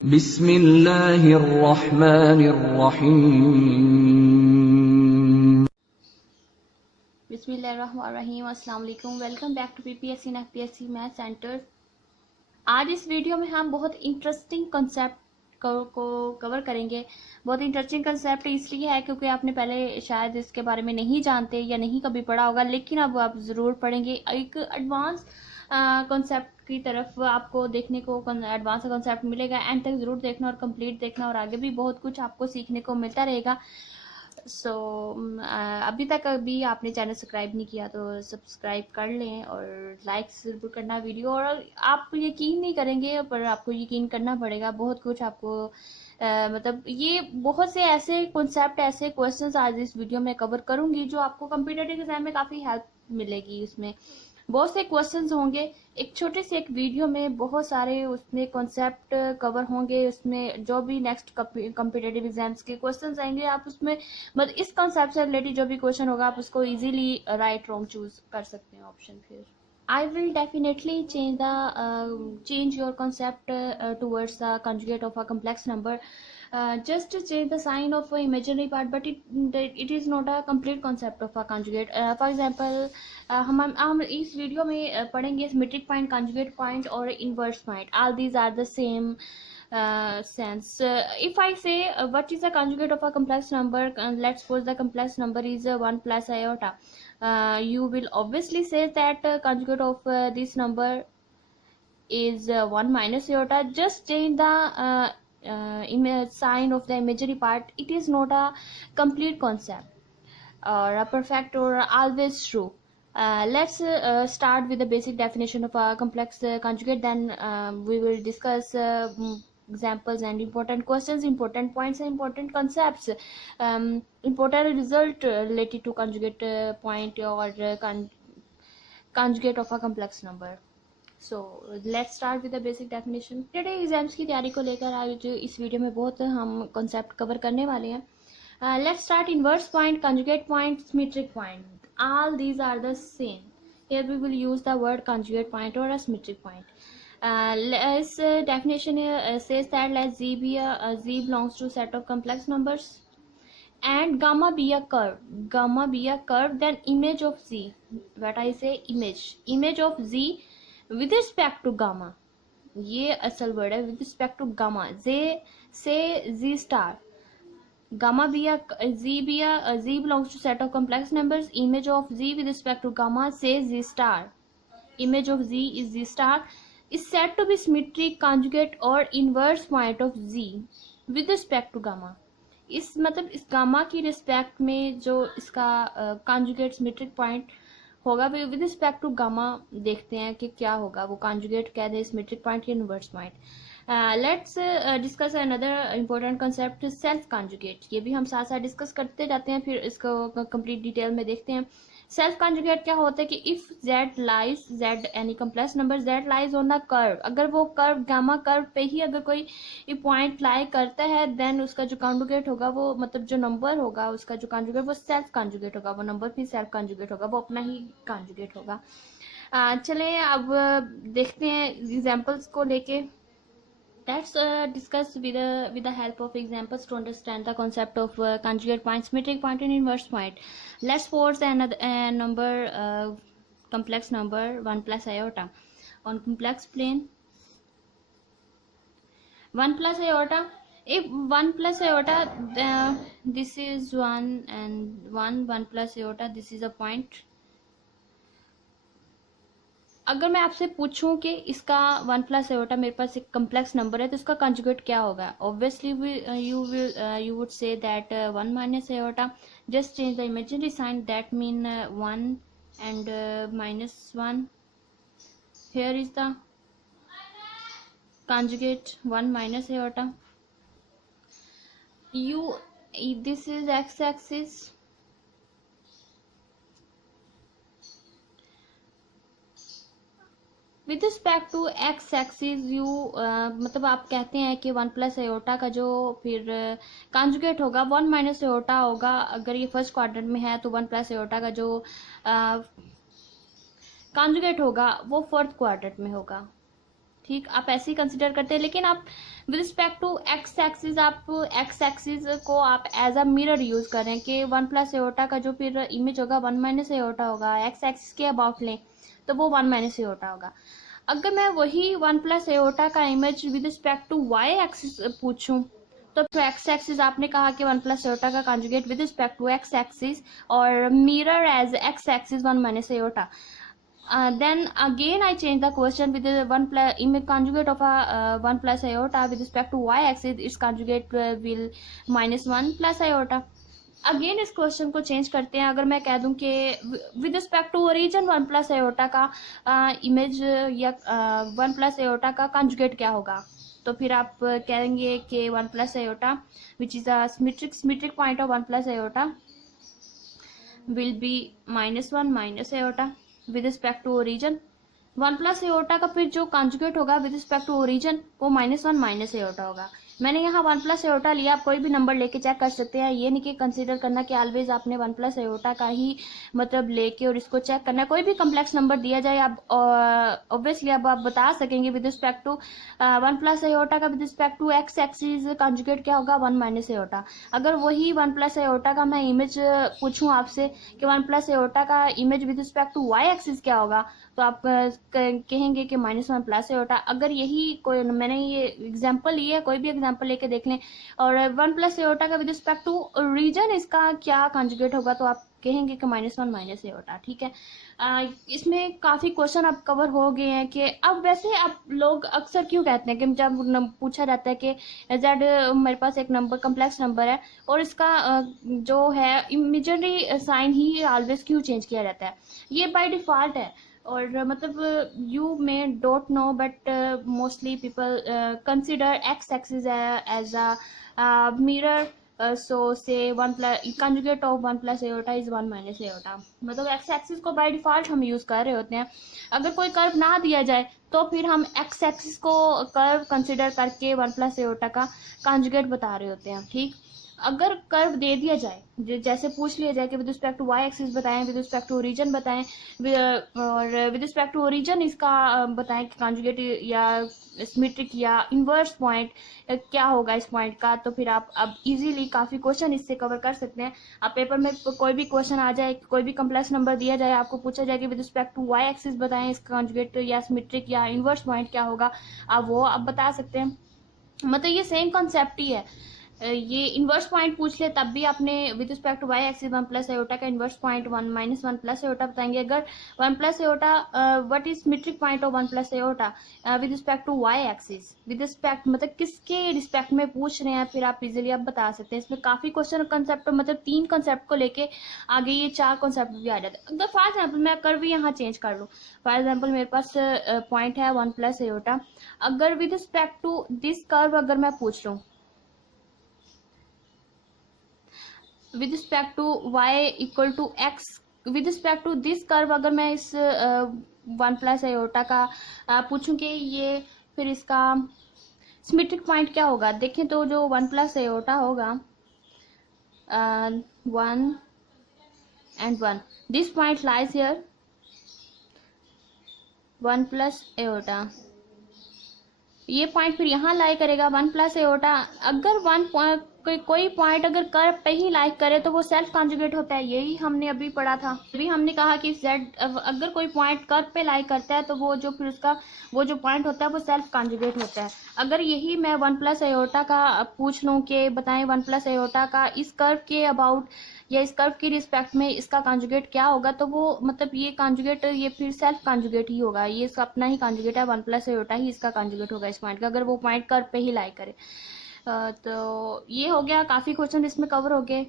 बिस्मिल्लाहिर्रहमानिर्रहीम। बिस्मिल्लाहिर्रहमानिर्रहीम। अस्सलाम वालेकुम। Welcome back to PPSC and FPSC math center. आज इस वीडियो में हम बहुत इंटरेस्टिंग कंसेप्ट को कवर करेंगे। बहुत इंटरेस्टिंग कंसेप्ट इसलिए है क्योंकि आपने पहले शायद इसके बारे में नहीं जानते या नहीं कभी पढ़ा होगा, लेकिन अब आप ज़रूर पढ़ेंगे। एक एडवांस कॉन्सेप्ट की तरफ आपको देखने को एडवांस कॉन्सेप्ट मिलेगा। एंड तक ज़रूर देखना और कंप्लीट देखना, और आगे भी बहुत कुछ आपको सीखने को मिलता रहेगा। अभी तक अभी आपने चैनल सब्सक्राइब नहीं किया तो सब्सक्राइब कर लें और लाइक ज़रूर करना वीडियो। और आप यकीन नहीं करेंगे, पर आपको यकीन करना पड़ेगा। बहुत कुछ आपको मतलब ये बहुत से ऐसे कॉन्सेप्ट, ऐसे क्वेश्चंस आज इस वीडियो में कवर करूंगी जो आपको कॉम्पिटिटिव एग्जाम में काफ़ी हेल्प मिलेगी। उसमें बहुत से क्वेश्चंस होंगे, एक छोटे से एक वीडियो में बहुत सारे उसमें कॉन्सेप्ट कवर होंगे। उसमें जो भी नेक्स्ट कॉम्पिटिटिव एग्जाम्स के क्वेश्चंस आएंगे, आप उसमें मतलब इस कॉन्सेप्ट से रिलेटेड जो भी क्वेश्चन होगा, आप उसको इजीली राइट रॉन्ग चूज कर सकते हैं ऑप्शन। फिर I will definitely change your concept towards the conjugate of a complex number. Just to change the sign of a imaginary part, but it is not a complete concept of a conjugate. For example, हम इस video में पढ़ेंगे symmetric point, conjugate point और inverse point. All these are the same sense. If I say what is the conjugate of a complex number, let's suppose the complex number is 1 plus iota. You will obviously say that conjugate of this number is 1 minus iota. Just change the sign of the imaginary part. It is not a complete concept or a perfect or always true. Let's start with the basic definition of a complex conjugate. Then we will discuss examples and important questions, important points and important concepts, important result related to conjugate point or conjugate of a complex number. So let's start with the basic definition. Today exams की तैयारी को लेकर आज इस video में बहुत हम concept cover करने वाले हैं. Let's start inverse point, conjugate point, symmetric point. All these are the same. Here we will use the word conjugate point or a symmetric point. This definition says that let Z be Z belongs to set of complex numbers and gamma be a curve. Gamma be a curve, then image of Z. What I say, image of Z with respect to gamma. ये असल word है, with respect to gamma. Say Z star. Gamma be a Z belongs to set of complex numbers. Image of Z with respect to gamma, say Z star. Image of Z is Z star, is said to be symmetric, conjugate or inverse point of Z with respect to gamma. इस मतलब इस gamma की respect में जो इसका conjugate symmetric point होगा, with respect to gamma देखते हैं कि क्या होगा, वो कॉन्जुगेट क्या है, सिमेट्रिक पॉइंट या inverse point. Let's discuss another important concept, self conjugate. ये भी हम साथ साथ डिस्कस करते जाते हैं, फिर इसको कंप्लीट डिटेल में देखते हैं. सेल्फ कॉन्जुगेट क्या होता है कि if z lies, z any complex number, z lies on the curve. अगर वो कर्व गामा कर्व पे ही अगर कोई पॉइंट लाई करता है, देन उसका जो कॉन्जुगेट होगा, वो मतलब जो नंबर होगा उसका जो कॉन्जुगेट, वो सेल्फ कॉन्जुगेट होगा. वो नंबर भी सेल्फ कॉन्जुगेट होगा, वो अपना ही कॉन्जुगेट होगा. चलें अब देखते हैं एग्जाम्पल्स को लेके. Let's discuss with the help of examples to understand the concept of conjugate point, symmetric point and inverse point. Let's suppose another number, complex number 1 plus iota. On complex plane 1 plus iota, if 1 plus iota, this is 1 and 1 plus iota, this is a point. अगर मैं आपसे पूछूं कि इसका 1 plus iota मेरे पास एक complex number है, तो इसका कंजुगेट क्या होगा? Obviously you would say that 1 minus iota. Just change the imaginary sign, that mean 1 and -1. Here is the conjugate 1 minus iota. This is x-axis. With respect to x axis मतलब आप कहते हैं कि 1 प्लस आयोटा का जो फिर conjugate होगा 1 minus iota होगा. अगर ये फर्स्ट क्वाड्रेंट में है तो 1 प्लस आयोटा का जो कॉन्जुगेट होगा वो फोर्थ क्वाड्रेंट में होगा. ठीक, आप ऐसे ही कंसिडर करते हैं। लेकिन आप with respect to x axis, आप एक्स एक्सिस को आप एज अ मिरर यूज करें कि वन प्लस एओटा का जो फिर इमेज होगा वन माइनस एओटा होगा। एक्स एक्सिस के अबाउट लें तो वो वन माइनस एओटा होगा। अगर मैं वही वन प्लस एओटा का image with respect to Y axis पूछूं तो एक्स एक्सिस आपने कहा कि वन प्लस एओटा का conjugate with respect to x axis और mirror as X axis one minus iota. Then again I change the question with the one plus image conjugate of a one plus iota with respect to y axis, its conjugate will minus one plus iota. Again इस question को change करते हैं. अगर मैं कह दूं कि with respect to origin one plus iota का इमेज या वन प्लस एओटा का कंजुगेट क्या होगा, तो फिर आप कहेंगे कि one plus iota which is a symmetric point of one plus iota will be minus one minus iota with respect to origin. One plus iota का फिर जो कॉन्जुगेट होगा विद रिस्पेक्ट टू ओरिजिन वो माइनस वन माइनस एओटा होगा. मैंने यहाँ one plus aorta लिया, आप कोई भी नंबर लेके चेक कर सकते हैं. ये नहीं कि कंसीडर करना कि ऑलवेज आपने वन प्लस एओटा का ही मतलब लेके और इसको चेक करना है. कोई भी कम्प्लेक्स नंबर दिया जाए आप ऑब्वियसली अब आप बता सकेंगे with respect to one plus iota का with respect to x axis conjugate क्या होगा, वन माइनस एओटा. अगर वही वन प्लस एओटा का मैं इमेज पूछूं आपसे कि वन प्लस एओटा का image with respect to Y axis क्या होगा, तो आप कहेंगे कि माइनस वन प्लस एओटा. अगर यही कोई मैंने ये एग्जांपल लिया, कोई भी एग्जांपल लेके देख लें और वन प्लस एओटा का विद रिस्पेक्ट टू रीजन इसका क्या कॉन्जुगेट होगा, तो आप कहेंगे कि माइनस वन माइनस एओटा. ठीक है, इसमें काफ़ी क्वेश्चन अब कवर हो गए हैं. कि अब वैसे अब लोग अक्सर क्यों कहते हैं कि जब पूछा जाता है कि जेड मेरे पास एक नंबर कम्प्लेक्स नंबर है और इसका जो है इमेजिनरी साइन ही ऑलवेज क्यों चेंज किया जाता है, ये बाय डिफॉल्ट है. और मतलब you may don't know but mostly people consider X axis as a mirror. So say one plus conjugate of one plus iota is one minus iota. मतलब एक्स एक्सिस को by default हम use कर रहे होते हैं. अगर कोई curve ना दिया जाए तो फिर हम एक्स एक्सिस को कर्व कंसिडर करके वन प्लस एओटा का कंजुगेट बता रहे होते हैं. ठीक, अगर कर्व दे दिया जाए, जैसे पूछ लिया जाए कि with respect to Y axis बताएं, विद रिस्पेक्ट टू ओरिजिन बताएं और विद रिस्पेक्ट टू ओरिजिन इसका बताएं कि कॉन्जुगेट या सिमेट्रिक या इनवर्स पॉइंट क्या होगा इस पॉइंट का, तो फिर आप अब इजीली काफ़ी क्वेश्चन इससे कवर कर सकते हैं. आप पेपर में कोई भी क्वेश्चन आ जाए, कोई भी कम्प्लेक्स नंबर दिया जाए, आपको पूछा जाए कि with respect to Y axis बताएं इसका कॉन्जुगेट या सिमेट्रिक या इनवर्स पॉइंट क्या होगा, आप वो आप बता सकते हैं. मतलब ये सेम कॉन्सेप्ट ही है. ये इन्वर्स पॉइंट पूछ ले तब भी आपने with respect to Y axis one plus iota का inverse point one minus one plus iota बताएंगे. अगर one plus iota what is symmetric point of one plus iota with respect to Y axis, with respect मतलब किसके respect में पूछ रहे हैं, फिर आप इजीली आप बता सकते हैं. इसमें काफ़ी क्वेश्चन कंसेप्ट मतलब तीन कंसेप्ट को लेके आगे ये चार कंसेप्ट भी आ जाते हैं. अगर फॉर एग्जाम्पल मैं कर भी यहाँ चेंज कर लूँ, फॉर एग्जाम्पल मेरे पास पॉइंट है वन प्लस एओटा. अगर with respect to this curve अगर मैं पूछ लूँ with respect to y equal to x, with respect to this curve अगर मैं इस वन प्लस एओटा का पूछूं कि ये फिर इसका सिमेट्रिक पॉइंट क्या होगा. देखें तो जो वन प्लस एओटा होगा one and one, this point lies here one plus aorta, ये पॉइंट फिर यहाँ लाई करेगा वन प्लस एओटा. अगर वन कोई पॉइंट अगर कर्व पे ही लाइक करे तो वो सेल्फ कॉन्जुगेट होता है. यही हमने अभी पढ़ा था. अभी हमने कहा कि जेड अगर कोई पॉइंट कर्व पे लाइक करता है तो वो जो फिर उसका वो जो पॉइंट होता है वो सेल्फ कॉन्जुगेट होता है. अगर यही मैं वन प्लस एओटा का पूछ लूँ कि बताएं वन प्लस एओटा का इस कर्व के अबाउट या इस कर्व की रिस्पेक्ट में इसका कॉन्जुगेट क्या होगा, तो वो मतलब ये कॉन्जुगेट ये फिर सेल्फ कॉन्जुगेट ही होगा. ये इसका अपना ही कॉन्जुगेट है, वन प्लस एओटा ही इसका कॉन्जुगेट होगा इस पॉइंट का, अगर वो पॉइंट कर्व पे ही लाइक करे. तो ये हो गया, काफ़ी क्वेश्चन इसमें कवर हो गए.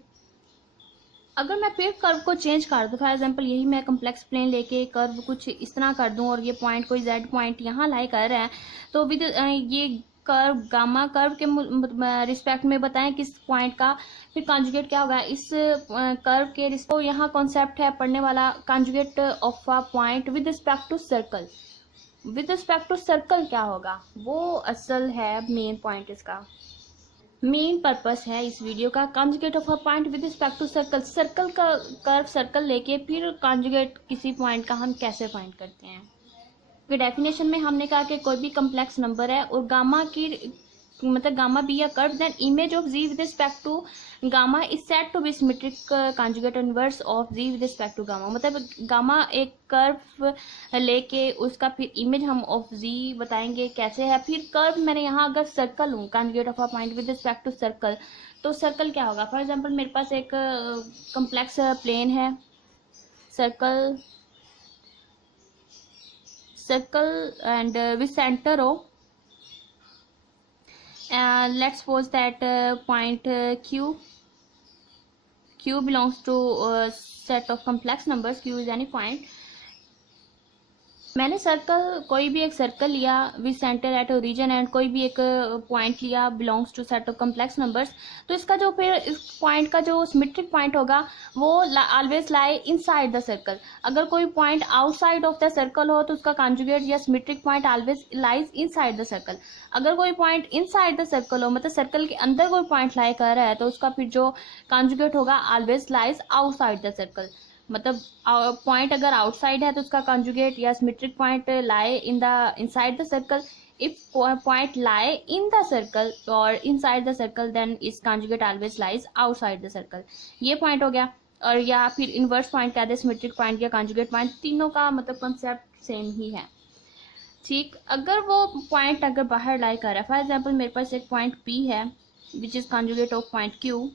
अगर मैं फिर कर्व को चेंज कर दूँ, फॉर एग्जांपल यही मैं कम्प्लेक्स प्लेन लेके कर्व कुछ इस तरह कर दूँ और ये पॉइंट कोई जेड पॉइंट यहाँ लाई कर रहा है, तो विद ये कर्व गामा कर्व के रिस्पेक्ट में बताएं किस पॉइंट का फिर कॉन्जुगेट क्या होगा. इस कर्व के तो यहाँ कॉन्सेप्ट है पढ़ने वाला conjugate of a point with respect to circle. With respect to circle क्या होगा, वो असल है मेन पॉइंट, इसका मेन पर्पस है इस वीडियो का. Conjugate of a point with respect to circle, circle का कर्व सर्कल लेके फिर कॉन्जुगेट किसी पॉइंट का हम कैसे फाइंड करते हैं. डेफिनेशन में हमने कहा कि कोई भी कम्प्लेक्स नंबर है और गामा की मतलब gamma be a curve, then image of g with respect to gamma is said to be symmetric conjugate inverse of g with respect to gamma. मतलब गामा एक कर्व लेके उसका फिर इमेज हम ऑफ जी बताएंगे कैसे है। फिर कर्व मैंने यहाँ अगर सर्कल हूँ conjugate of a point with respect to circle, तो सर्कल क्या होगा? फॉर एग्जाम्पल मेरे पास एक कम्प्लेक्स प्लेन है, circle and with center O, let's suppose that point q belongs to set of complex numbers, q is any point। मैंने circle कोई भी एक सर्कल लिया with center at origin and कोई भी एक पॉइंट लिया belongs to set of complex numbers, तो इसका जो फिर इस पॉइंट का जो सिमेट्रिक पॉइंट होगा वो always lie inside the circle. अगर कोई point outside of the circle हो तो उसका कॉन्जुगेट या symmetric point always lies inside the circle. अगर कोई पॉइंट इनसाइड द सर्कल हो मतलब सर्कल के अंदर कोई पॉइंट लाई कर रहा है तो उसका फिर जो कॉन्जुगेट होगा always lies outside the circle. मतलब पॉइंट अगर आउटसाइड है तो उसका कॉन्जुगेट या सिमेट्रिक पॉइंट लाए in the inside the circle. If point लाए इन द सर्कल और इनसाइड द सर्कल देन इस conjugate always lies outside the circle. ये पॉइंट हो गया। और या फिर इनवर्स पॉइंट कहते हैं, सिमेट्रिक पॉइंट या कॉन्जुगेट पॉइंट, तीनों का मतलब कंसेप्ट सेम ही है। ठीक, अगर वो पॉइंट अगर बाहर लाई कर रहा है, फॉर एग्जाम्पल मेरे पास एक पॉइंट पी है which is conjugate of point Q,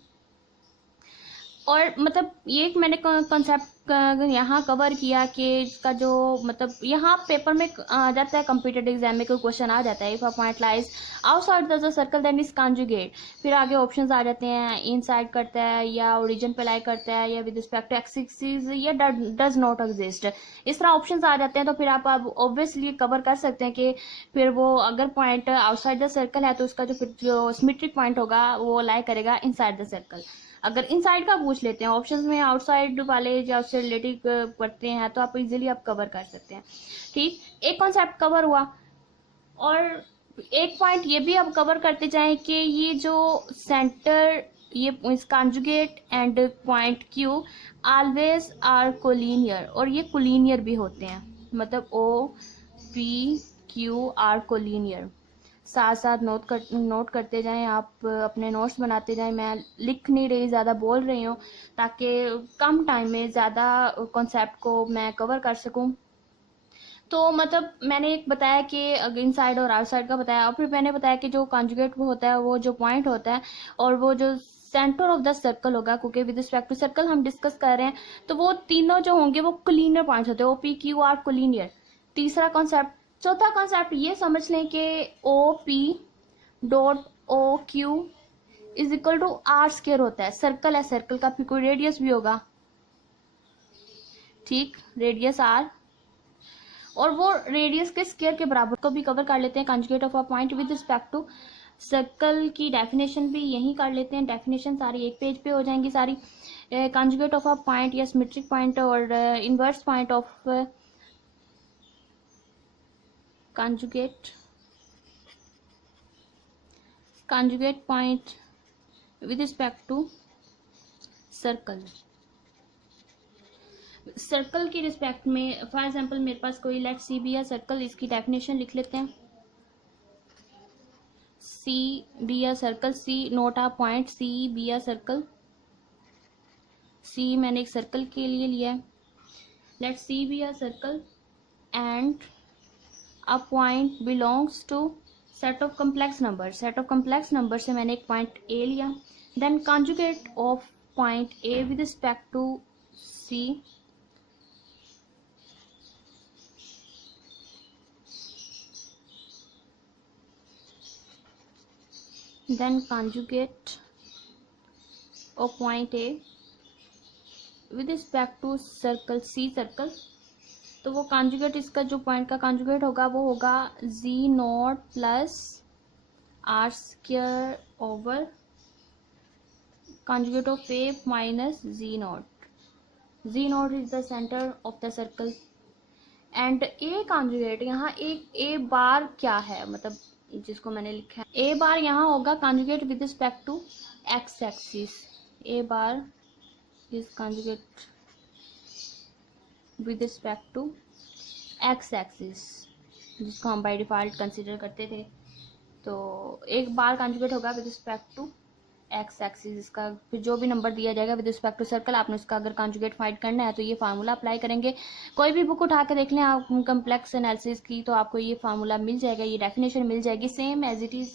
और मतलब ये मैंने कॉन्सेप्ट यहाँ कवर किया कि इसका जो मतलब यहाँ पेपर में आ जाता है, कंप्यूटर एग्जाम में कोई क्वेश्चन आ जाता है, if a point lies outside the circle then is conjugate. फिर आगे ऑप्शंस आ जाते हैं, इनसाइड करता है या ओरिजिन पे लाई करता है या with respect to x axis या डज नॉट एग्जिस्ट। इस तरह ऑप्शंस आ जाते हैं। तो फिर आप ऑब्वियसली कवर कर सकते हैं कि फिर वो अगर पॉइंट आउटसाइड द सर्कल है तो उसका जो फिर जो सिमेट्रिक पॉइंट होगा वो लाई करेगा इनसाइड द सर्कल। अगर इनसाइड का पूछ लेते हैं ऑप्शंस में, आउटसाइड वाले या उससे रिलेटिव करते हैं तो आप इजीली आप कवर कर सकते हैं। ठीक, एक कॉन्सेप्ट कवर हुआ। और एक पॉइंट ये भी अब कवर करते जाएं कि ये जो सेंटर ये इस conjugate and point Q always are collinear, और ये कोलिनियर भी होते हैं। मतलब O P Q R collinear. साथ साथ नोट करते जाएं, आप अपने नोट्स बनाते जाएं। मैं लिख नहीं रही, ज़्यादा बोल रही हूँ ताकि कम टाइम में ज़्यादा कॉन्सेप्ट को मैं कवर कर सकूँ। तो मतलब मैंने एक बताया कि इनसाइड और आउटसाइड का बताया, और फिर मैंने बताया कि जो कॉन्जुगेट वो होता है वो जो पॉइंट होता है और वो जो सेंटर ऑफ द सर्कल होगा, क्योंकि विद रिस्पेक्ट टू सर्कल हम डिस्कस कर रहे हैं, तो वो तीनों जो होंगे वो कोलिनियर पॉइंट्स होते हैं, O P Q R collinear. तीसरा कॉन्सेप्ट। चौथा कॉन्सेप्ट ये समझ लें कि O P dot O Q is equal to R square होता है। सर्कल है, सर्कल का फिर कोई रेडियस भी होगा, ठीक, रेडियस आर, और वो रेडियस के स्क्वायर के बराबर को भी कवर कर लेते हैं। Conjugate of a point with respect to circle की डेफिनेशन भी यही कर लेते हैं। डेफिनेशन सारी एक पेज पे हो जाएंगी सारी। कॉन्जुगेट ऑफ अ पॉइंट या सिमेट्रिक पॉइंट और inverse point of conjugate point with respect to circle. Circle की रिस्पेक्ट में फॉर एग्जांपल मेरे पास कोई let C be a circle, इसकी डेफिनेशन लिख लेते हैं। C be a circle, C note a point, C be a circle. C मैंने एक सर्कल के लिए लिया है। Let C be a circle and a point belongs to set of complex number. Set of complex number से मैंने एक point A लिया, then conjugate of point A with respect to C, then conjugate of point A with respect to circle C circle. तो वो conjugate, इसका जो point का conjugate होगा वो होगा Z naught plus R square over conjugate of a minus z naught. Z naught is the center of the circle and a conjugate, यहाँ एक a बार क्या है, मतलब जिसको मैंने लिखा है a बार यहाँ होगा conjugate with respect to x axis. a bar is conjugate with respect to x axis. जिसको हम बाय डिफ़ॉल्ट कंसिडर करते थे। तो एक बार कॉन्जुगेट होगा with respect to x axis, इसका फिर जो भी नंबर दिया जाएगा विद रिस्पेक्ट टू सर्कल, आपने उसका अगर कॉन्जुगेट फाइंड करना है तो ये फार्मूला अप्लाई करेंगे। कोई भी बुक उठा के देख लें आप कम्प्लेक्स एनालिसिस की, तो आपको ये फार्मूला मिल जाएगा, ये डेफिनेशन मिल जाएगी सेम एज इट इज़,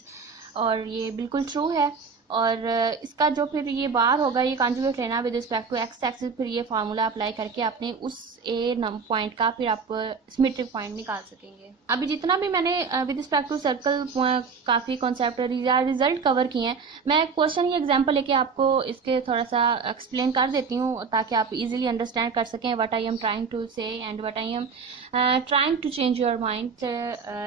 और ये बिल्कुल ट्रू है। और इसका जो फिर ये बार होगा ये कॉन्जुगेट लेना with respect to x axis, फिर ये फार्मूला अप्लाई करके आपने उस ए पॉइंट का फिर आप सिमेट्रिक पॉइंट निकाल सकेंगे। अभी जितना भी मैंने विद रिस्पेक्ट टू सर्कल काफ़ी कॉन्सेप्ट रिजल्ट कवर किए हैं, मैं क्वेश्चन ही एग्जांपल लेके आपको इसके थोड़ा सा एक्सप्लेन कर देती हूँ ताकि आप इजीली अंडरस्टैंड कर सकें what I am trying to say and what I am trying to change your mind.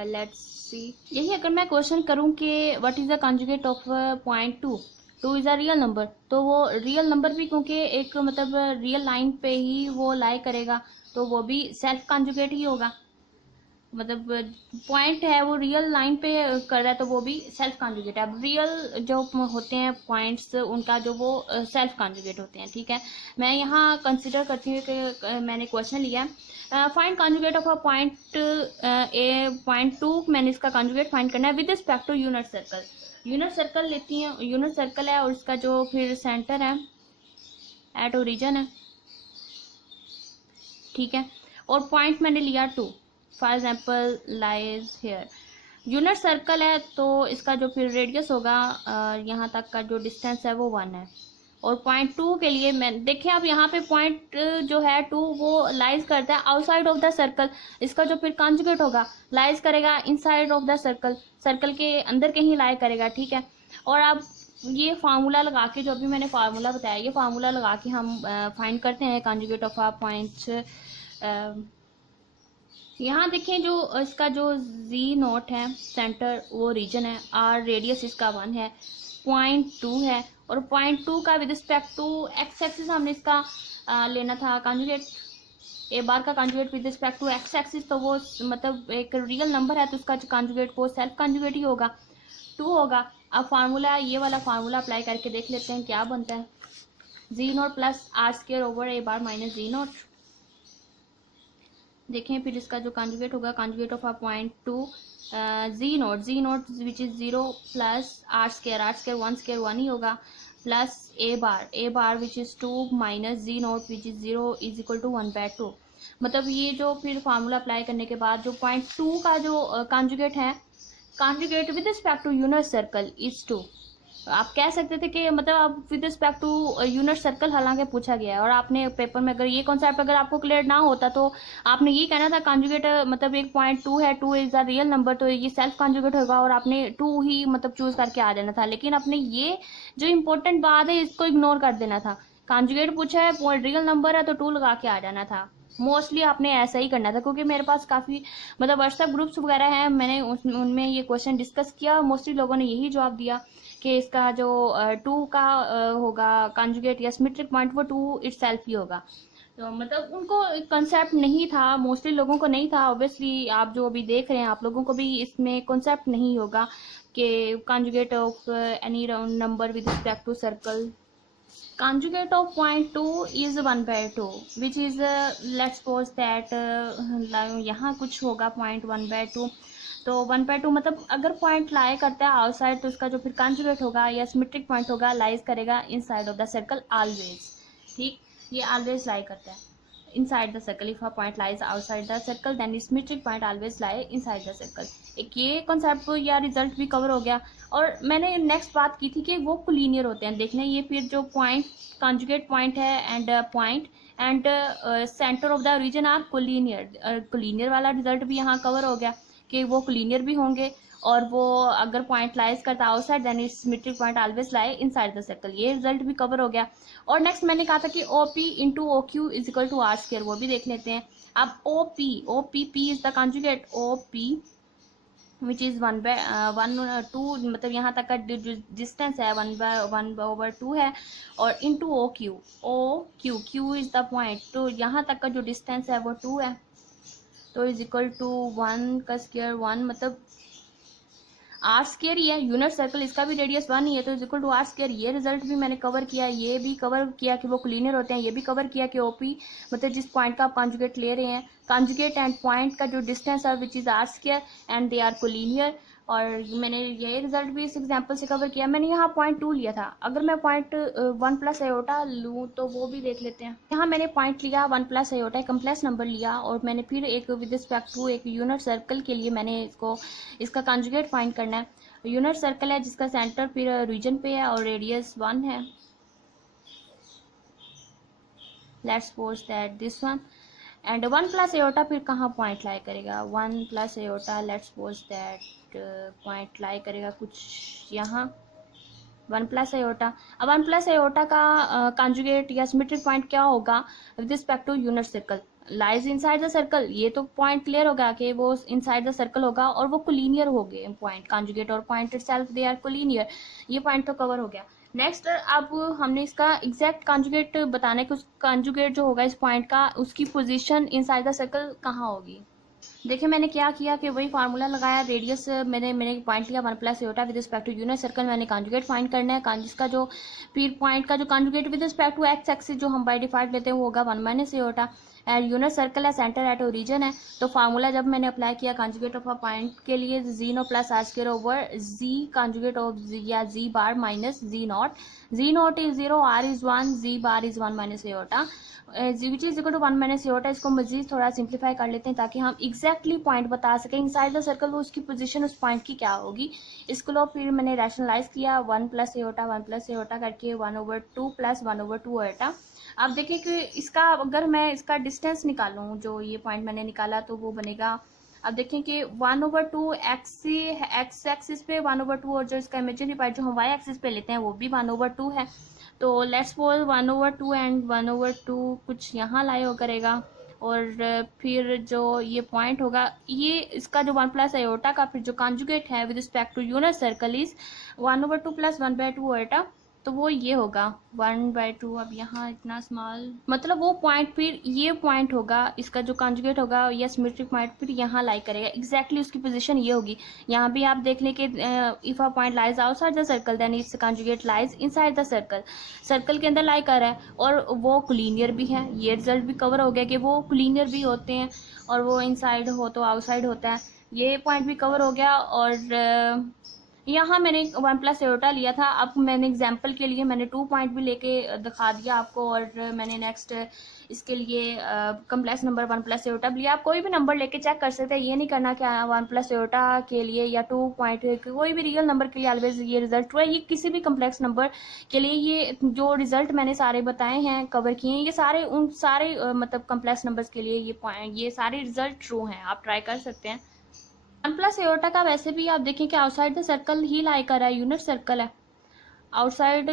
Let's यही अगर मैं क्वेश्चन करूं कि what is the conjugate of point two is a real number, तो वो रियल नंबर भी क्योंकि एक मतलब रियल लाइन पे ही वो लाई करेगा, तो वो भी सेल्फ कॉन्जुगेट ही होगा। मतलब पॉइंट है वो रियल लाइन पे कर रहा है तो वो भी सेल्फ कॉन्जुगेट है। अब रियल जो होते हैं पॉइंट्स उनका जो वो सेल्फ कॉन्जुगेट होते हैं। ठीक है, मैं यहाँ कंसिडर करती हूँ कि मैंने क्वेश्चन लिया find conjugate of a point A point two, मैंने इसका कॉन्जुगेट फाइंड करना है with respect to unit circle. Unit circle लेती हैं, यूनिट सर्कल है और इसका जो फिर सेंटर है एट ओरिजिन है। ठीक है, और पॉइंट मैंने लिया two, for example lies here. Unit circle है तो इसका जो फिर रेडियस होगा यहाँ तक का जो डिस्टेंस है वो 1 है। और पॉइंट टू के लिए मैं देखिए अब यहाँ पे पॉइंट जो है टू वो लाइज करता है आउटसाइड ऑफ द सर्कल, इसका जो फिर कॉन्जुगेट होगा लाइज करेगा inside of the circle, circle के अंदर कहीं लाई करेगा। ठीक है, और अब ये फार्मूला लगा के जो भी मैंने फार्मूला बताया ये फार्मूला लगा के हम फाइंड करते हैं कॉन्जुगेट ऑफ आ पॉइंट्स। यहाँ देखें जो इसका जो जी नोट है सेंटर वो रीजन है, आर रेडियस इसका 1 है, पॉइंट 2 है, और पॉइंट 2 का with respect to x axis हमने इसका लेना था कॉन्जुगेट, ए बार का conjugate with respect to x axis, तो वो मतलब एक रियल नंबर है तो उसका कॉन्जुगेट वो सेल्फ कॉन्जुगेट ही होगा, 2 होगा। अब फार्मूला ये वाला फार्मूला अप्लाई करके देख लेते हैं क्या बनता है। Z naught plus R square over A bar minus Z naught. देखें फिर इसका जो कॉन्जुगेट होगा conjugate of a point two Z naught which is 0 plus R square 1 square 1 ही होगा, plus A bar which is 2 minus Z naught which is 0 is equal to 1/2। मतलब ये जो फिर फार्मूला अप्लाई करने के बाद जो पॉइंट 2 का जो कॉन्जुगेट है, conjugate with respect to unit circle is 2। आप कह सकते थे कि मतलब आप with respect to unit circle हालांकि पूछा गया है और आपने पेपर में अगर ये कॉन्सेप्ट अगर आपको क्लियर ना होता तो आपने ये कहना था कॉन्जुगेट मतलब एक पॉइंट 2 है, 2 इज अ रियल नंबर तो ये सेल्फ कॉन्जुगेट होगा और आपने 2 ही मतलब चूज करके आ जाना था। लेकिन आपने ये जो इम्पोर्टेंट बात है इसको इग्नोर कर देना था। कॉन्जुगेट पूछा है रियल नंबर है तो 2 लगा के आ जाना था। मोस्टली आपने ऐसा ही करना था क्योंकि मेरे पास काफ़ी मतलब व्हाट्सएप ग्रुप्स वगैरह हैं, मैंने उनमें ये क्वेश्चन डिस्कस किया, मोस्टली लोगों ने यही जवाब दिया कि इसका जो 2 का होगा कॉन्जुगेट या सिमेट्रिक पॉइंट वो 2 इटसेल्फ ही होगा। तो मतलब उनको कंसेप्ट नहीं था, मोस्टली लोगों को नहीं था। ऑब्वियसली आप जो अभी देख रहे हैं आप लोगों को भी इसमें कंसेप्ट नहीं होगा कि conjugate of any round number with respect to circle. Conjugate of point 2 is 1/2 which is let's suppose that यहाँ कुछ होगा point 1/2, तो 1/2 मतलब अगर पॉइंट लाई करता है आउटसाइड तो उसका जो फिर कॉन्जुगेट होगा या सिमेट्रिक पॉइंट होगा लाइज करेगा inside of the circle always. ठीक, ये ऑलवेज लाई करता है inside the circle. If a point lies outside the circle then its symmetric point always lie inside the circle. एक ये कॉन्सेप्ट या रिजल्ट भी कवर हो गया। और मैंने नेक्स्ट बात की थी कि वो कोलिनियर होते हैं। देखने ये फिर जो पॉइंट कॉन्जुगेट पॉइंट है and point and center of the region are collinear वाला रिजल्ट भी यहाँ कवर हो गया कि वो कोलिनियर भी होंगे और वो अगर पॉइंट लाइज करता है outside then its symmetric point always lie inside the circle. ये रिजल्ट भी कवर हो गया। और नेक्स्ट मैंने कहा था कि OP into OQ is equal to R square, वो भी देख लेते हैं। अब OP is the conjugate OP which is 1/2 मतलब यहाँ तक का डिस्टेंस है 1/2 है, और into OQ is the point, तो यहाँ तक का जो डिस्टेंस है वो 2 है, तो इज इक्वल टू 1 का स्क्वायर 1। मतलब आर स्केयर ही है, यूनिट सर्कल इसका भी रेडियस 1 ही है, तो इक्वल टू आर स्केयर। ये रिजल्ट भी मैंने कवर किया, ये भी कवर किया कि वो कोलिनियर होते हैं, ये भी कवर किया कि ओपी मतलब जिस पॉइंट का आप कॉन्जुगेट ले रहे हैं, कॉन्जुगेट एंड पॉइंट का जो डिस्टेंस है which is R square and they are collinear. और मैंने ये रिजल्ट भी इस एग्जांपल से कवर किया। मैंने यहाँ .2 लिया था, अगर मैं .1 प्लस आयोटा लूँ तो वो भी देख लेते हैं। यहाँ मैंने पॉइंट लिया 1 प्लस आयोटा, कम्प्लेक्स नंबर लिया, और मैंने फिर एक विद रिस्पेक्ट टू एक यूनिट सर्कल के लिए मैंने इसका कॉन्जुगेट फाइंड करना है। यूनिट सर्कल है जिसका सेंटर फिर रीजन पे है और रेडियस 1 है। Let's suppose that this one and 1 plus iota फिर कहाँ पॉइंट लाई करेगा, 1 plus iota let's suppose that point lie करेगा कुछ यहाँ 1 प्लस एयोटा। अब 1 प्लस एयोटा का कॉन्जुगेट या सिमेट्रिक पॉइंट क्या होगा with respect to unit circle, lies inside the circle. ये तो पॉइंट क्लियर होगा कि वो इनसाइड द सर्कल होगा और वो कोलिनियर हो गए पॉइंट, कॉन्जुगेट और point itself they are collinear. ये पॉइंट तो कवर हो गया। नेक्स्ट अब हमने इसका एग्जैक्ट कॉन्जुगेट बताना है कि उस कॉन्जुगेट जो होगा इस पॉइंट का, उसकी पोजीशन इनसाइड द सर्कल कहाँ होगी। देखिए मैंने क्या किया कि वही फार्मूला लगाया, रेडियस मैंने पॉइंट लिया 1 plus iota with respect to unit circle, मैंने कॉन्जुगेट फाइंड करना है। जिसका जो फिर पॉइंट का जो conjugate with respect to x axis जो हम बाय डिफॉल्ट लेते हैं वो होगा 1 minus iota. And unit circle है, सेंटर एट ओरिजिन है, तो फार्मूला जब मैंने अप्लाई किया कॉन्जुगेट ऑफ अ पॉइंट के लिए Z naught plus R square over Z conjugate of या Z bar minus Z naught is 0, R is 1, Z bar is 1 minus iota which is equal to 1 minus iota. इसको मजीद थोड़ा simplify कर लेते हैं ताकि हम एग्जैक्टली पॉइंट बता सकें इनसाइड द सर्कल, वो उसकी पोजीशन उस पॉइंट की क्या होगी। इसको लो फिर मैंने रैशनलाइज किया 1 प्लस एयोटा करके 1/2 प्लस 1/2 एयोटा। अब देखिए कि इसका अगर मैं इसका डिस्टेंस निकालूं, जो ये पॉइंट मैंने निकाला तो वो बनेगा, अब देखें कि 1/2 एक्स एक्सिस पे 1/2 और जो इसका इमेजिनरी पार्ट जो हम वाई एक्सिस पे लेते हैं वो भी 1/2 है। तो लेट्स सपोज 1/2 एंड 1/2 कुछ यहाँ लाई हो करेगा, और फिर जो ये पॉइंट होगा ये इसका जो 1 प्लस आयोटा का फिर जो कॉन्जुगेट है with respect to unit circle is 1/2 plus 1/2 iota, तो वो ये होगा 1/2। अब यहाँ इतना स्मॉल मतलब वो पॉइंट फिर ये पॉइंट होगा, इसका जो कॉन्जुगेट होगा या सिमेट्रिक पॉइंट फिर यहाँ लाई करेगा, एग्जैक्टली उसकी पोजीशन ये होगी। यहाँ भी आप देख लें कि if a point lies outside the circle then its conjugate lies inside the circle, circle के अंदर लाई कर रहा है और वो कोलिनियर भी है। ये रिजल्ट भी कवर हो गया कि वो कोलिनियर भी होते हैं और वो इनसाइड हो तो आउटसाइड होता है, ये पॉइंट भी कवर हो गया। और यहाँ मैंने 1 प्लस एयोटा लिया था, अब मैंने एग्जाम्पल के लिए मैंने 2 पॉइंट भी लेके दिखा दिया आपको, और मैंने नेक्स्ट इसके लिए कम्प्लेक्स नंबर 1 प्लस एयोटा लिया। आप कोई भी नंबर लेके चेक कर सकते हैं, ये नहीं करना कि 1 प्लस एयोटा के लिए या 2 पॉइंट कोई भी रियल नंबर के लिए ऑलवेज ये रिजल्ट हुआ है। ये किसी भी कम्प्लेक्स नंबर के लिए ये जो रिजल्ट मैंने सारे बताए हैं कवर किए हैं, ये सारे उन सारे मतलब कम्प्लेक्स नंबर्स के लिए ये सारे रिजल्ट ट्रू हैं, आप ट्राई कर सकते हैं। 1 प्लस एयोटा का वैसे भी आप देखें कि आउटसाइड द सर्कल ही लाई कर रहा है, यूनिट सर्कल है, आउटसाइड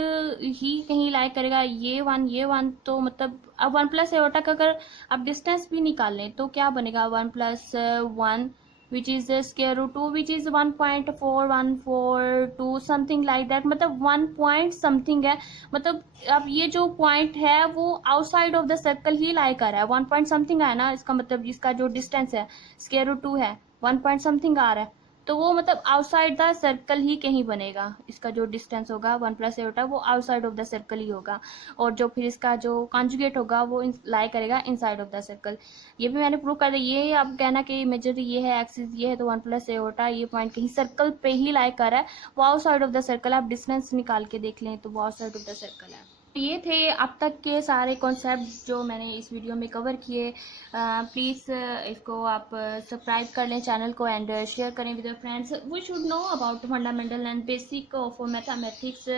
ही कहीं लाई करेगा, ये वन तो मतलब अब 1 प्लस एयोटा का अगर आप डिस्टेंस भी निकाल लें तो क्या बनेगा 1 plus 1 which is square root 2 which is 1.4142 something like that, मतलब 1 पॉइंट समथिंग है। मतलब अब ये जो पॉइंट है वो आउटसाइड ऑफ द सर्कल ही लाई कर रहा है, 1 पॉइंट समथिंग है ना, इसका मतलब इसका जो डिस्टेंस है स्क्वायर रूट 2 है, 1 पॉइंट समथिंग आ रहा है, तो वो मतलब आउटसाइड द सर्कल ही कहीं बनेगा। इसका जो डिस्टेंस होगा 1 प्लस एयोटा वो आउटसाइड ऑफ द सर्कल ही होगा, और जो फिर इसका जो कॉन्जुगेट होगा वो लाई करेगा इनसाइड ऑफ द सर्कल। ये भी मैंने प्रूव कर दिया। ये आप कहना कि मेजर ये है एक्सिस ये है, तो 1 प्लस एयोटा ये पॉइंट कहीं सर्कल पे ही लाई कर रहा है, वो आउटसाइड ऑफ द सर्कल। आप डिस्टेंस निकाल के देख लें तो वो आउटसाइड ऑफ द सर्कल है। ये थे अब तक के सारे कॉन्सेप्ट जो मैंने इस वीडियो में कवर किए। प्लीज़ इसको आप सब्सक्राइब कर लें चैनल को एंड शेयर करें with your friends. We should know about fundamental and basic of mathematics,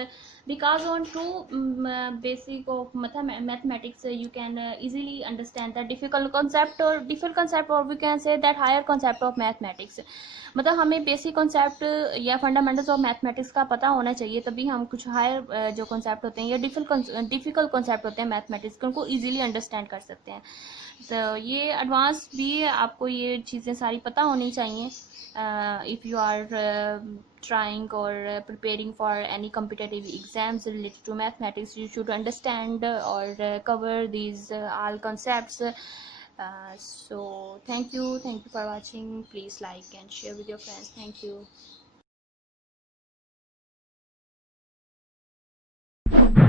because on true basic of mathematics you can easily understand the difficult concept or we can say that higher concept of mathematics। मतलब हमें basic concept या fundamentals of mathematics का पता होना चाहिए, तभी हम कुछ हायर जो कॉन्सेप्ट होते हैं या डिफिकल्ट कॉन्सेप्ट होते हैं मैथमेटिक्स के, उनको इजीली अंडरस्टैंड कर सकते हैं। तो ये एडवांस भी आपको ये चीज़ें सारी पता होनी चाहिए if you are trying or preparing for any competitive exams related to mathematics. You should understand or cover these all concepts. So thank you for watching. Please like and share with your friends. Thank you. है।